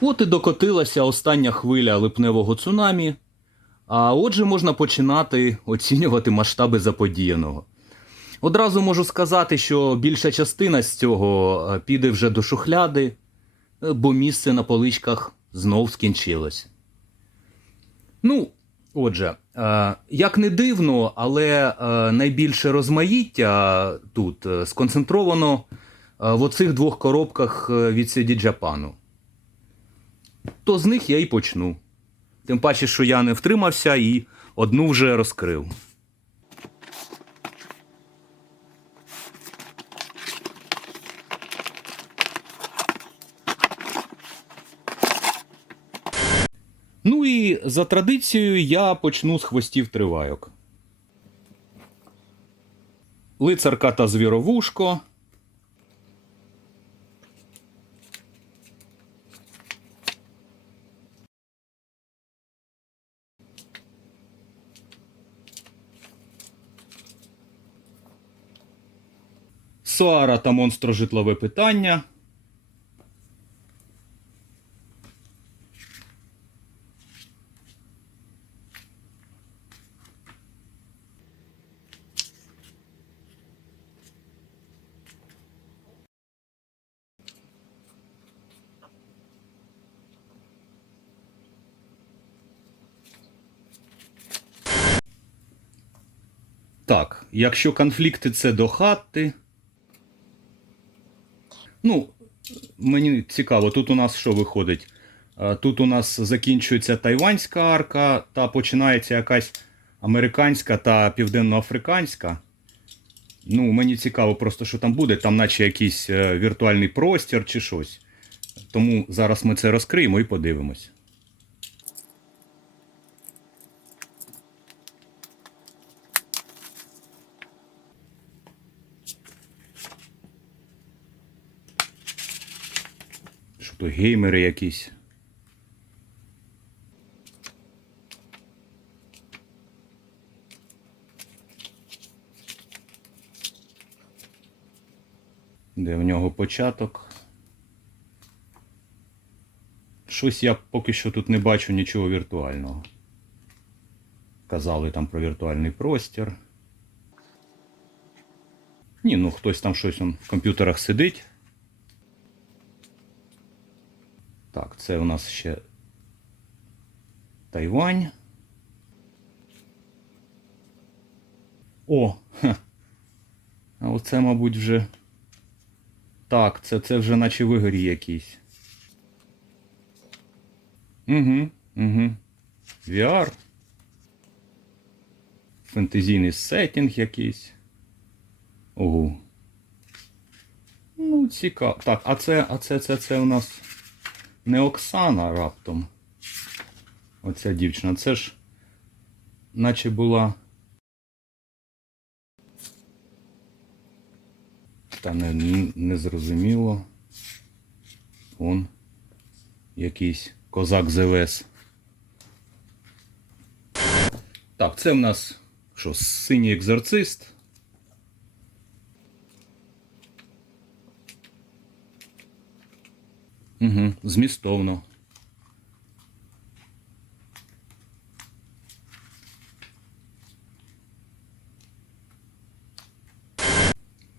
От і докотилася остання хвиля липневого цунамі, а отже можна починати оцінювати масштаби заподіяного. Одразу можу сказати, що більша частина з цього е, піде вже до шухляди, е, бо місце на поличках знов скінчилось. Ну, отже, е, як не дивно, але найбільше розмаїття тут сконцентровано в оцих двох коробках від CD Japan. То з них я і почну. Тим паче, що я не втримався і одну вже розкрив. Ну і за традицією я почну з хвостів тривайок. Лицарка та звіровушко. Соара та монстрожитлове питання. Так, якщо конфлікти це до хати. Ну, мені цікаво, тут у нас що виходить? Е, Тут у нас закінчується тайванська арка, та починається якась американська та південноафриканська. Ну, мені цікаво просто, що там буде, там наче якийсь е, віртуальний простір чи щось. Тому зараз ми це розкриємо і подивимось. Що то геймери якісь. Де в нього початок? Щось я поки що тут не бачу нічого віртуального. Казали там про віртуальний простір. Ні, ну хтось там щось он в комп'ютерах сидить. Так, це у нас ще Тайвань. О! Ха. А оце, мабуть, вже. Так, це, це вже наче в ігорі якийсь. Угу, угу. VR. Фентезійний сеттинг якийсь. Ого. Ну, цікаво. Так, а це, а це, це, це у нас не Оксана раптом. Оця дівчина. Це ж наче була. Та не, не зрозуміло. Он якийсь козак ЗВС. Так, це в нас що, синій екзорцист. Угу, змістовно.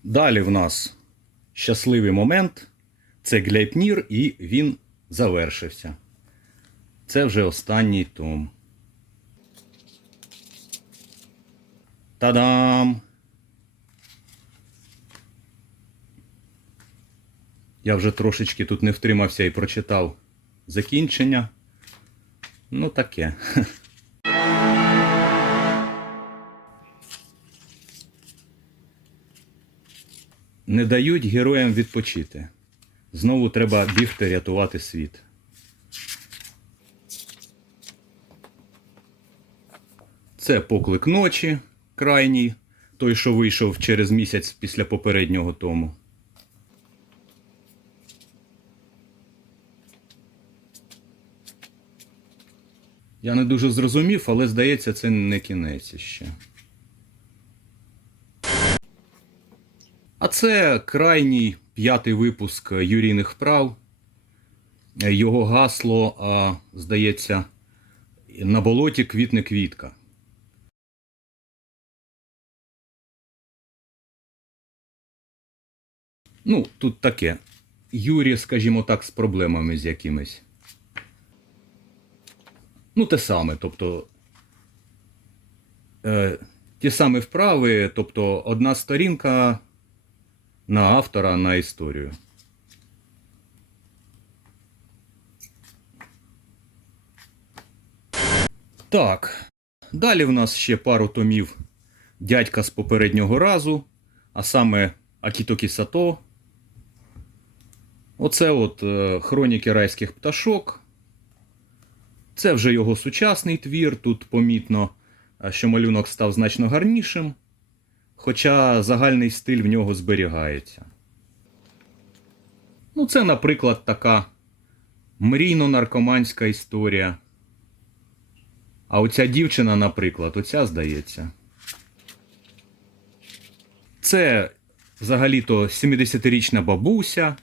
Далі в нас щасливий момент. Це Гляйпнір, і він завершився. Це вже останній том. Та-дам! Я вже трошечки тут не втримався і прочитав закінчення. Ну, таке. Не дають героям відпочити. Знову треба бігти рятувати світ. Це поклик ночі крайній, той, що вийшов через місяць після попереднього тому. Я не дуже зрозумів, але здається, це не кінець ще. А це крайній п'ятий випуск юрійних вправ. е, його гасло, а, здається, на болоті квітне квітка. Ну, тут таке. Юрій, скажімо так, з проблемами з якимись. Ну, те саме, тобто. Е, ті самі вправи, тобто одна сторінка на автора, на історію. Так. Далі в нас ще пару томів дядька з попереднього разу, а саме Акіто Кісато. Оце от е, Хроніки райських пташок. Це вже його сучасний твір. Тут помітно, що малюнок став значно гарнішим, хоча загальний стиль в нього зберігається. Ну, це, наприклад, така мрійно-наркоманська історія. А оця дівчина, наприклад, оця здається. Це взагалі-то 70-річна бабуся,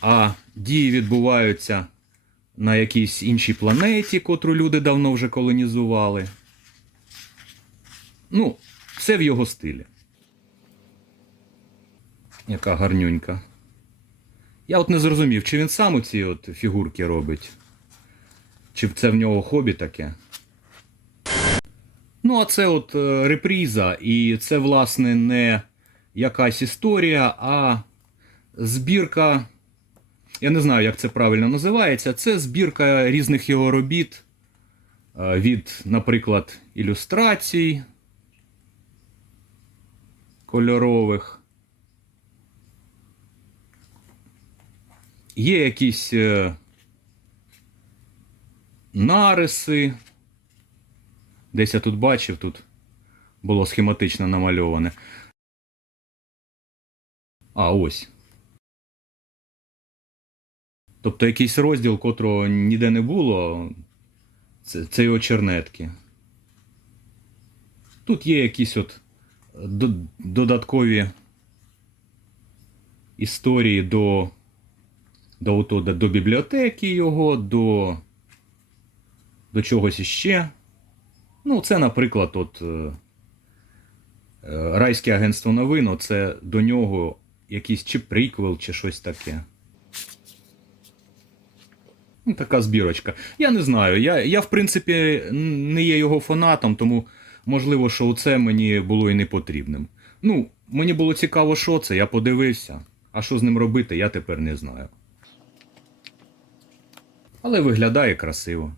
а дії відбуваються на якійсь іншій планеті, котру люди давно вже колонізували. Ну, все в його стилі. Яка гарнюнька. Я от не зрозумів, чи він сам оці от фігурки робить, чи це в нього хобі таке. Ну, а це от е, репріза, і це, власне, не якась історія, а збірка. Я не знаю, як це правильно називається. Це збірка різних його робіт е, від, наприклад, ілюстрацій кольорових. Є якісь е, нариси. Десь я тут бачив, тут було схематично намальоване. А, ось. Тобто якийсь розділ, котрого ніде не було, це, це його чернетки. Тут є якісь от додаткові історії до, до, до, до бібліотеки його, до, до чогось іще. Ну, це, наприклад, от, е, е, Райське агентство новин, це до нього якийсь чи приквел, чи щось таке. Ну, така збірочка. Я не знаю. Я, я, в принципі, не є його фанатом, тому можливо, що це мені було і не потрібним. Ну, мені було цікаво, що це, я подивився. А що з ним робити, я тепер не знаю. Але виглядає красиво.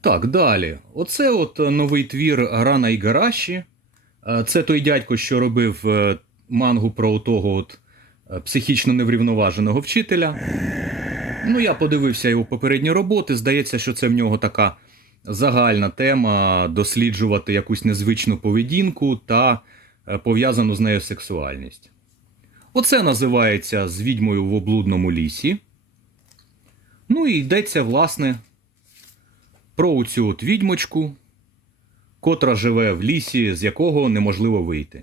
Так, далі. Оце от новий твір Рана Ігараші. Е, Це той дядько, що робив е, мангу про того от е, психічно неврівноваженого вчителя. Ну, я подивився його попередні роботи. Здається, що це в нього така загальна тема досліджувати якусь незвичну поведінку та е, пов'язану з нею сексуальність. Оце називається з відьмою в облудному лісі. Ну і йдеться, власне, про цю от відьмочку, котра живе в лісі, з якого неможливо вийти.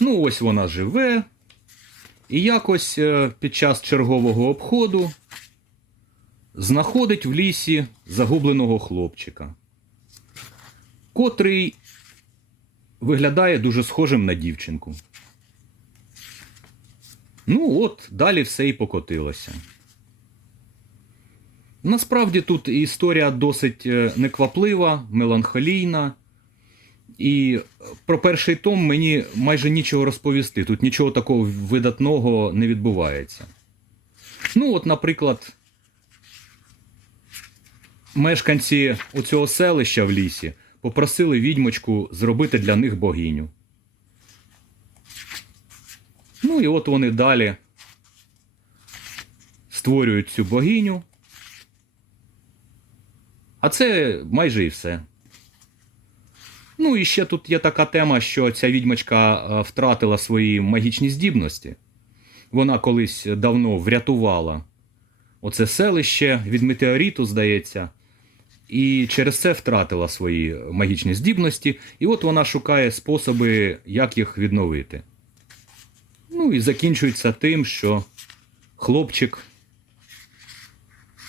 Ну, ось вона живе, і якось е, під час чергового обходу знаходить в лісі загубленого хлопчика, котрий виглядає дуже схожим на дівчинку. Ну, от, далі все і покотилося. Насправді тут історія досить е, некваплива, меланхолійна. І про перший том мені майже нічого розповісти. Тут нічого такого видатного не відбувається. Ну, от, наприклад, мешканці оцього селища в лісі попросили відьмочку зробити для них богиню. Ну і от вони далі створюють цю богиню. А це майже і все. Ну і ще тут є така тема, що ця відьмачка е, втратила свої магічні здібності. Вона колись давно врятувала оце селище від метеориту, здається, і через це втратила свої магічні здібності. І от вона шукає способи, як їх відновити. Ну Ну і закінчується тим, що хлопчик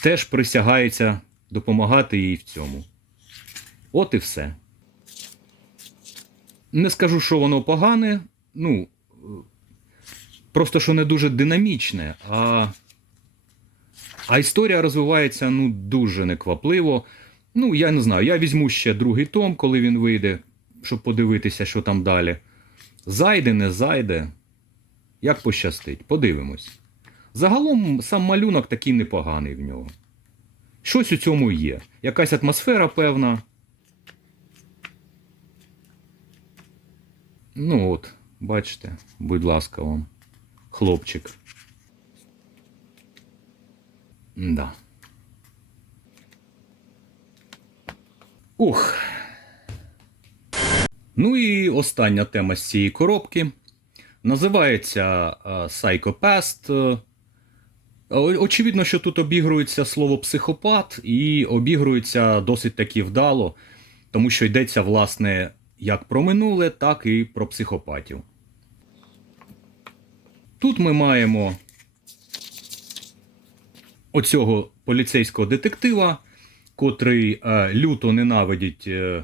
теж присягається допомагати їй в цьому. От і все. Не скажу, що воно погане, ну, просто що не дуже динамічне, а, а історія розвивається ну, дуже неквапливо. Ну, я не знаю, я візьму ще другий том, коли він вийде, щоб подивитися, що там далі. Зайде, не зайде. Як пощастить, подивимось. Загалом сам малюнок такий непоганий в нього. Щось у цьому є. Якась атмосфера певна. Ну от, бачите, будь ласка вам. Хлопчик. Да. Ух. Ну і остання тема з цієї коробки. Називається е, Psychopath. Е, Очевидно, що тут обігрується слово психопат і обігрується досить таки вдало, тому що йдеться, власне, як про минуле, так і про психопатів. Тут ми маємо оцього поліцейського детектива, котрий е, люто ненавидить е,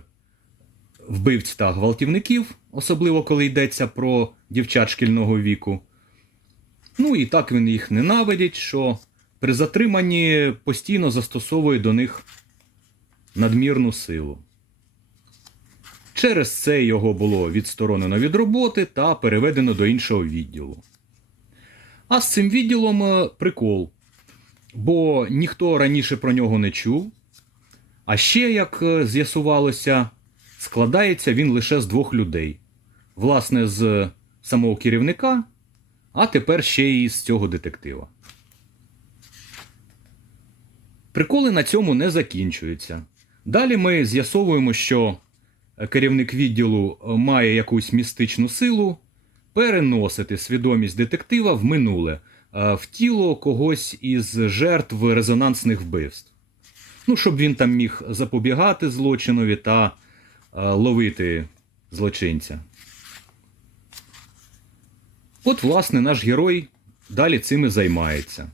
вбивць та гвалтівників, особливо коли йдеться про дівчат шкільного віку. Ну і так він їх ненавидить, що при затриманні постійно застосовує до них надмірну силу. Через це його було відсторонено від роботи та переведено до іншого відділу. А з цим відділом е, прикол. Бо ніхто раніше про нього не чув. А ще, як е, з'ясувалося, складається він лише з двох людей: власне, з самого керівника, а тепер ще й з цього детектива. Приколи на цьому не закінчуються. Далі ми з'ясовуємо, що керівник відділу має якусь містичну силу переносити свідомість детектива в минуле, е, в тіло когось із жертв резонансних вбивств. Ну, щоб він там міг запобігати злочинові та е, ловити злочинця. От, власне, наш герой далі цим і займається.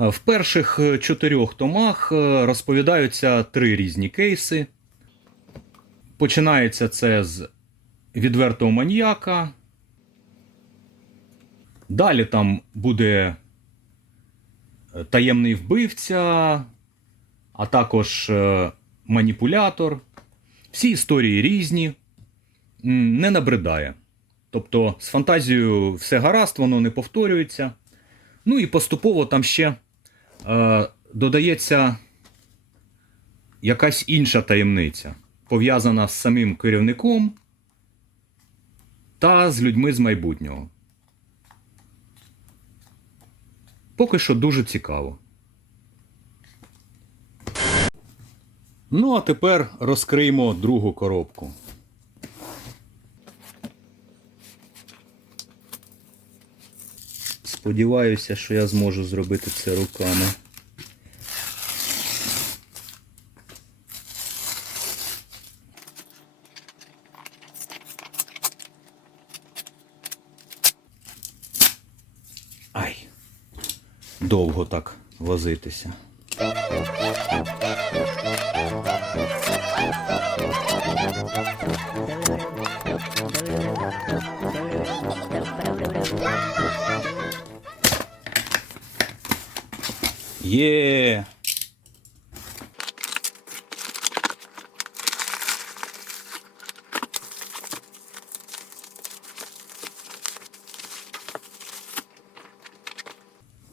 Е, В перших е, чотирьох томах е, розповідаються три різні кейси. Починається це з відвертого маніяка. Далі там буде е, таємний вбивця, а також е, маніпулятор. Всі історії різні, не набридає. Тобто з фантазією все гаразд, воно не повторюється. Ну і поступово там ще е, додається якась інша таємниця, пов'язана з самим керівником та з людьми з майбутнього. Поки що дуже цікаво. Ну, а тепер розкриємо другу коробку. Сподіваюся, що я зможу зробити це руками. Довго так возитися. Є.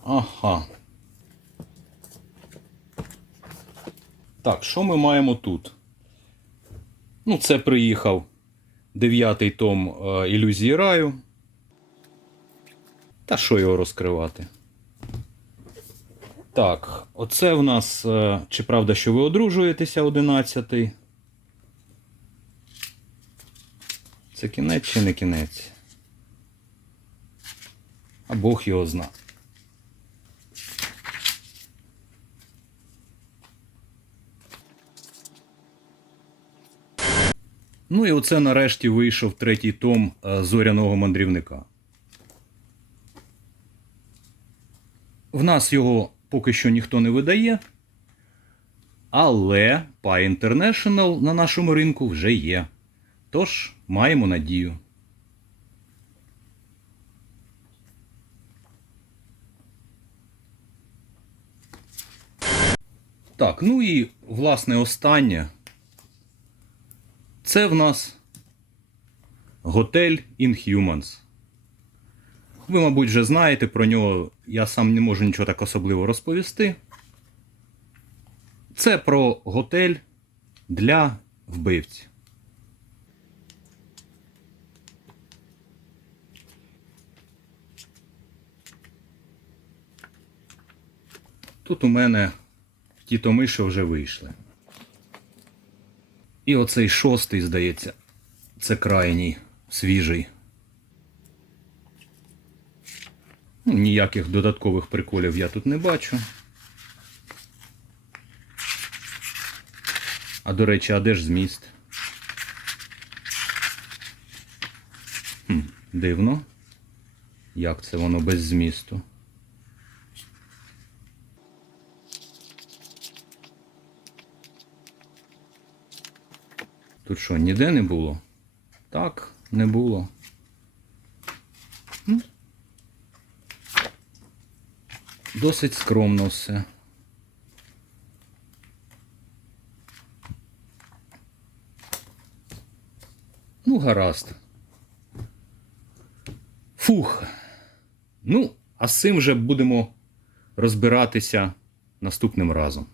Ага. Так, що ми маємо тут? Ну, це приїхав дев'ятий том е, Ілюзії раю. Та що його розкривати? Так, оце в нас. е, Чи правда, що ви одружуєтеся 11? Це кінець чи не кінець? А Бог його зна. Ну і оце нарешті вийшов третій том е, зоряного мандрівника. В нас його поки що ніхто не видає. Але Pi International на нашому ринку вже є. Тож, маємо надію. Так, ну і власне останнє. Це в нас готель Inhumans. Ви, мабуть, вже знаєте про нього, я сам не можу нічого так особливо розповісти. Це про готель для вбивців. Тут у мене ті томи, вже вийшли. І оцей шостий, здається, це крайній, свіжий. Ну, ніяких додаткових приколів я тут не бачу. А до речі, а де ж зміст? Хм, дивно. Як це воно без змісту? Тут що, ніде не було? Так, не було. Досить скромно все. Ну, гаразд. Фух. Ну, а з цим вже будемо розбиратися наступним разом.